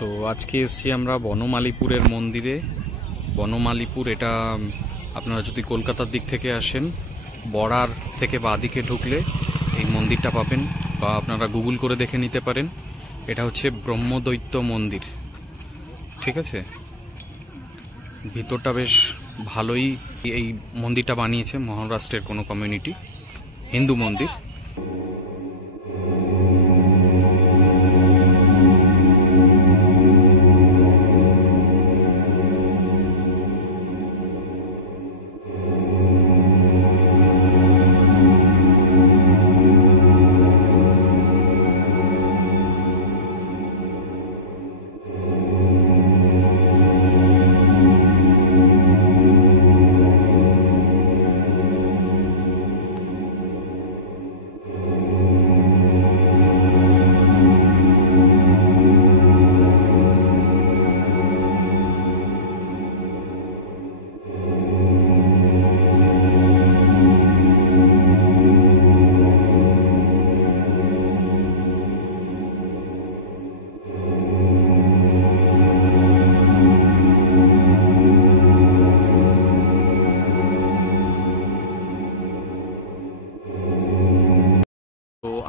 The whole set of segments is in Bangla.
তো আজকে এসেছি আমরা বনমালীপুরের মন্দিরে। বনমালীপুর এটা আপনারা যদি কলকাতার দিক থেকে আসেন, বর্ডার থেকে বাঁদিকে ঢুকলে এই মন্দিরটা পাবেন, বা আপনারা গুগল করে দেখে নিতে পারেন। এটা হচ্ছে ব্রহ্মদৈত্য মন্দির, ঠিক আছে। ভিতরটা বেশ ভালোই। এই মন্দিরটা বানিয়েছে মহারাষ্ট্রের কোনো কমিউনিটি, হিন্দু মন্দির।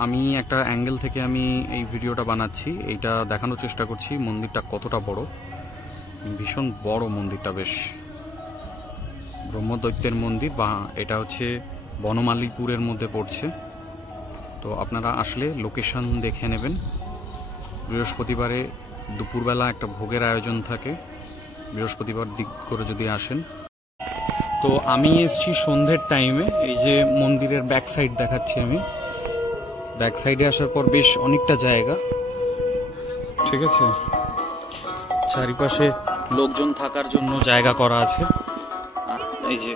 আমি একটা অ্যাঙ্গেল থেকে আমি এই ভিডিওটা বানাচ্ছি, এইটা দেখানোর চেষ্টা করছি মন্দিরটা কতটা বড়। ভীষণ বড় মন্দিরটা, বেশ ব্রহ্মদৈত্যের মন্দির, বা এটা হচ্ছে বনমালীপুরের মধ্যে পড়ছে। তো আপনারা আসলে লোকেশন দেখে নেবেন। বৃহস্পতিবারে দুপুরবেলা একটা ভোগের আয়োজন থাকে, বৃহস্পতিবার দিক করে যদি আসেন। তো আমি এসেছি সন্ধ্যের টাইমে। এই যে মন্দিরের ব্যাক সাইড দেখাচ্ছি আমি। ব্যাক সাইডে আসার পর বেশ অনেকটা জায়গা, ঠিক আছে। চারিপাশে লোকজন থাকার জন্য জায়গা করা আছে। এই যে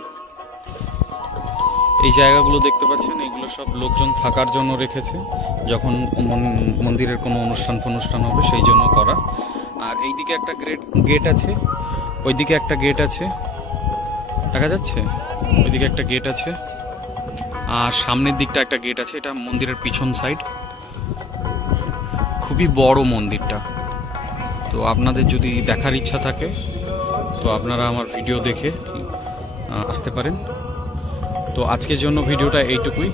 এই জায়গাগুলো দেখতে পাচ্ছেন, এগুলো সব লোকজন থাকার জন্য রেখেছে, যখন মন্দিরের কোনো অনুষ্ঠান হবে সেই জন্য করা। আর এইদিকে একটা গেট আছে, ওইদিকে একটা গেট আছে, দেখা যাচ্ছে ওইদিকে একটা গেট আছে, আর সামনের দিকটা একটা গেট আছে। এটা মন্দিরের পিছন সাইড। খুবই বড় মন্দিরটা। তো আপনাদের যদি দেখার ইচ্ছা থাকে তো আপনারা আমার ভিডিও দেখে আসতে পারেন। তো আজকের জন্য ভিডিওটা এইটুকুই,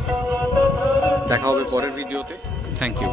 দেখা হবে পরের ভিডিওতে। Thank you.